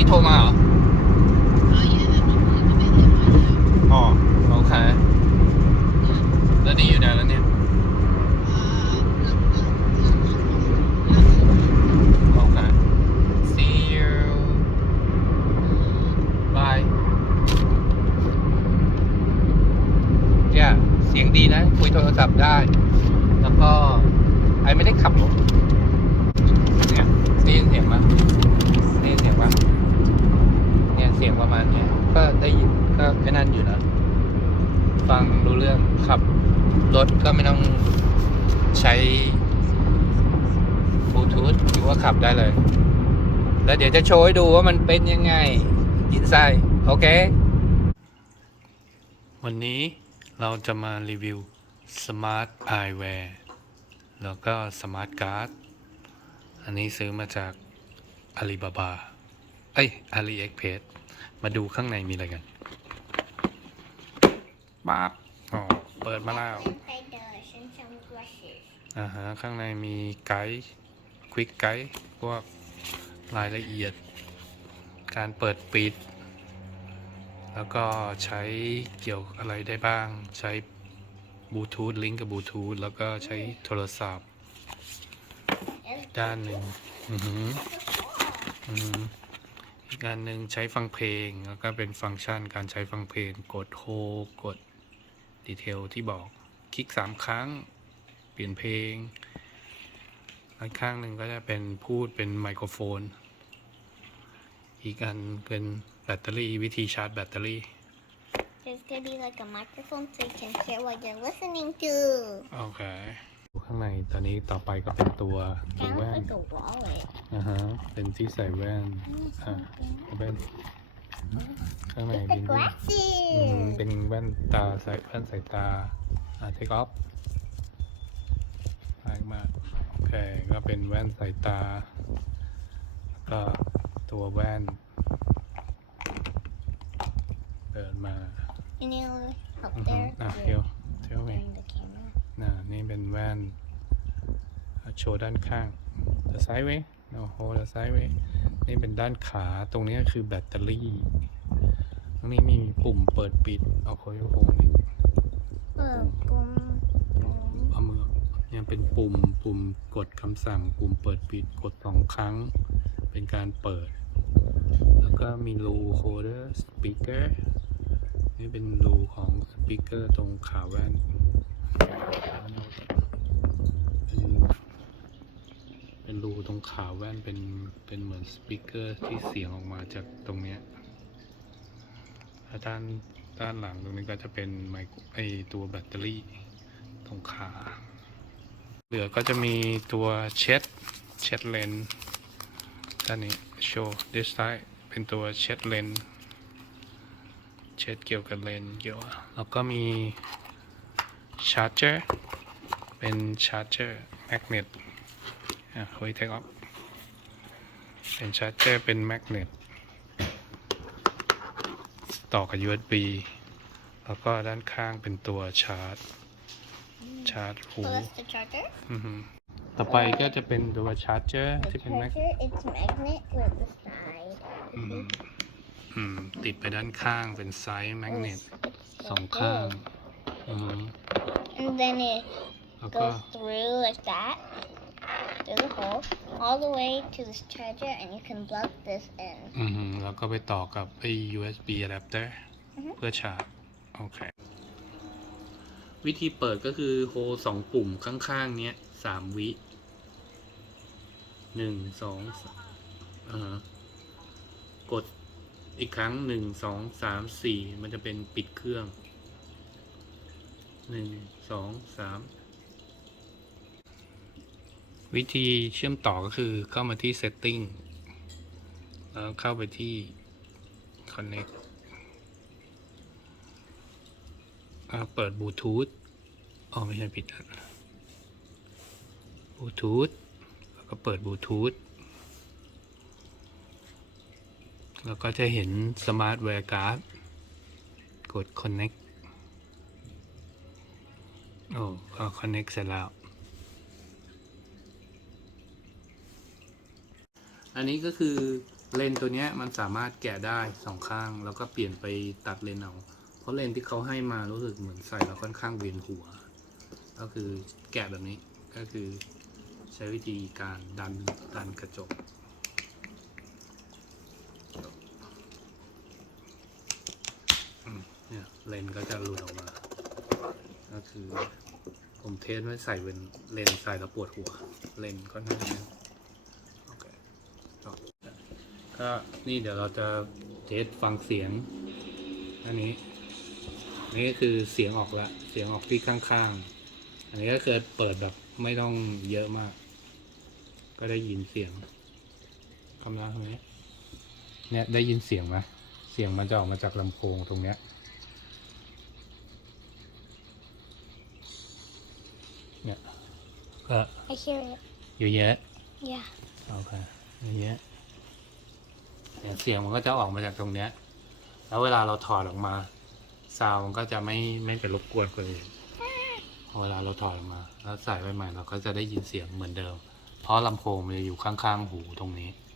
กี้โทรมาเหรอ อ๋อ โอเค แล้วนี่อยู่ไหนแล้วเนี่ย โอเค see you bye เนี่ยเสียงดีนะ คุยโทรศัพท์ได้ แล้วก็ ไอไม่ได้ขับรถเนี่ยได้ยินเสียงมั้ยได้ยินเสียงมั้ย สียงประมาณเนี้ยก็ได้ยินก็แค่นั้นอยู่นะ ฟังรู้เรื่องขับรถก็ไม่ต้องใช้บลูทูธหรือว่าขับได้เลย แล้วเดี๋ยวจะโชว์ให้ดูว่ามันเป็นยังไงอินไซด์โอเค วันนี้เราจะมารีวิว Smart Eyewear แล้วก็ Smart Card อันนี้ซื้อมาจาก Alibaba เอ้ย AliExpress มาดูข้างในมีอะไรกันปั๊บอ๋อ เปิดมาแล้วอ่าฮะ ข้างในมีไกด์ควิกไกด์พวกรายละเอียด การเปิดปิด แล้วก็ใช้เกี่ยวอะไรได้บ้าง ใช้บลูทูธลิงก์กับบลูทูธแล้วก็ใช้โทรศัพท์ ด้านหนึ่งอือหืออือหือ อีกอันหนึ่งใช้ฟังเพลง แล้วก็เป็นฟังก์ชันการใช้ฟังเพลง กดโฮกดดีเทลที่บอก คลิกสามครั้ง เปลี่ยนเพลงอันข้างหนึ่งก็จะเป็นพูดเป็นไมโครโฟน อีกอันเป็นแบตเตอรี่วิธีชาร์จแบตเตอรี่ There's gonna be like a microphone so you can hear what you're listening to. โอเค ข้างในตอนนี้ต่อไปก็เป็นตัวตัว Kind แว่ of น like a wallet. นะฮะเป็นที่ใส่แว่นอ่าแว่นข้างใน It's เป็ the นอืม glasses. เป็นแว่นตาใส่แว่นสายตา อ่าเทคออฟไปมาโอเค ก็เป็นแว่นสายตา แล้วก็ตัวแว่นเปิดมา And you up อือฮึ there. อะ you're เที่ยว เที่ยวเอง wearing the camera. น่ะนี่เป็นแว่นอะโชว์ด้านข้าง the sideway no hold the sideway นี่เป็นด้านขาตรงนี้คือแบตเตอรี่ตรงนี้มีปุ่มเปิดปิดเอาโคโยโฮนี่ Uh, boom, boom. เอามือเนี่ยเป็นปุ่มปุ่มกดคำสั่ง ปุ่มเปิดปิดกดสองครั้ง เป็นการเปิด แล้วก็มีรูโฮเดอร์สปีกเกอร์นี่เป็นรูของสปีกเกอร์ตรงขาแว่น เป็นรูตรงขาแว่นเป็นเป็นเหมือนสปีกเกอร์ที่เสียงออกมาจากตรงเนี้ยด้านด้านหลังตรงนี้ก็จะเป็นไมโครไอตัวแบตเตอรี่ตรงขา เหลือก็จะมีตัวเช็ดเช็ดเลนด้านนี้โชว์ดิสไ d เป็นตัวเช็ดเลนเช็ดเกี่ยวกับเลนเกี่ยวแล้วก็มี ชาร์จเจอร์เป็นชาร์จเจอร์แมกเนตอะคุยเทคออฟเป็นชาร์จเจอร์เป็นแมกเนตต่อกับ USB แล้วก็ด้านข้างเป็นตัวชาร์จ ชาร์จหู So that's the charger. อือหือต่อไปก็จะเป็นตัวชาร์จเจอร์ The ที่เป็นแมก charger, it's magnet with the side. อืมอืมติดไปด้านข้างเป็นไซส์แมกเนต It's สอง so ข้าง big. อืม And then it แล้วก็ goes through like that, through the hole, all the way to this charger, and you can plug this in. อือหือแล้วก็ไปต่อกับไอ้ USB adapter อือฮึ เพื่อชาร์จ โอเค วิธีเปิดก็คือโฮสองปุ่มข้างๆ เนี้ยสามวิหนึ่งสองสามอ่าฮะกดอีกครั้งหนึ่งสองสามสี่มันจะเป็นปิดเครื่อง หนึ่งสองสามวิธีเชื่อมต่อก็คือเข้ามาที่ setting แล้วเข้าไปที่ connect เปิดบลูทูธอ๋อไม่ใช่ผิดอันบลูทูธแล้วก็เปิดบลูทูธแล้วก็จะเห็นสมาร์ทแวร์การ์ดกด connect โอ้ก็ connect เสร็จแล้ว อันนี้ก็คือเลนส์ตัวเนี้ยมันสามารถแกะได้สองข้าง แล้วก็เปลี่ยนไปตัดเลนเอา เพราะเลนที่เขาให้มารู้สึกเหมือนใส่แล้วค่อนข้างเวียนหัว ก็คือแกะแบบนี้ก็คือใช้วิธีการดันดันกระจกเนี่ยเลนก็จะหลุดออกมา ก็คือ ผมเทสไว้ใส่เป็นเลนส์ใส่แล้วปวดหัว เลนส์ก็น่าจะโอเคก็นี่เดี๋ยวเราจะเทสฟังเสียง อันนี้นนี้ก็คือเสียงออกละ เสียงออกที่ข้างๆ อันนี้ก็คือเปิดแบบไม่ต้องเยอะมาก ก็ได้ยินเสียงคำรามตรงนี้เนี่ยได้ยินเสียงไหมเสียงมันจะออกมาจากลำโพงตรงเนี้ย เนี่ยก็ I hear it. อยู่เยอะ Yeah. โอเคอยู่เยอะเนี่ยเสียงมันก็จะออกมาจากตรงเนี้ย แล้วเวลาเราถอดออกมาซาวมันก็จะไม่ไม่ไปรบกวนคนอื่นพอเวลาเราถอดออกมา แล้วใส่ไว้ใหม่เราก็จะได้ยินเสียงเหมือนเดิม เพราะลำโพงมันจะอยู่ข้างๆหูตรงนี้ Oh,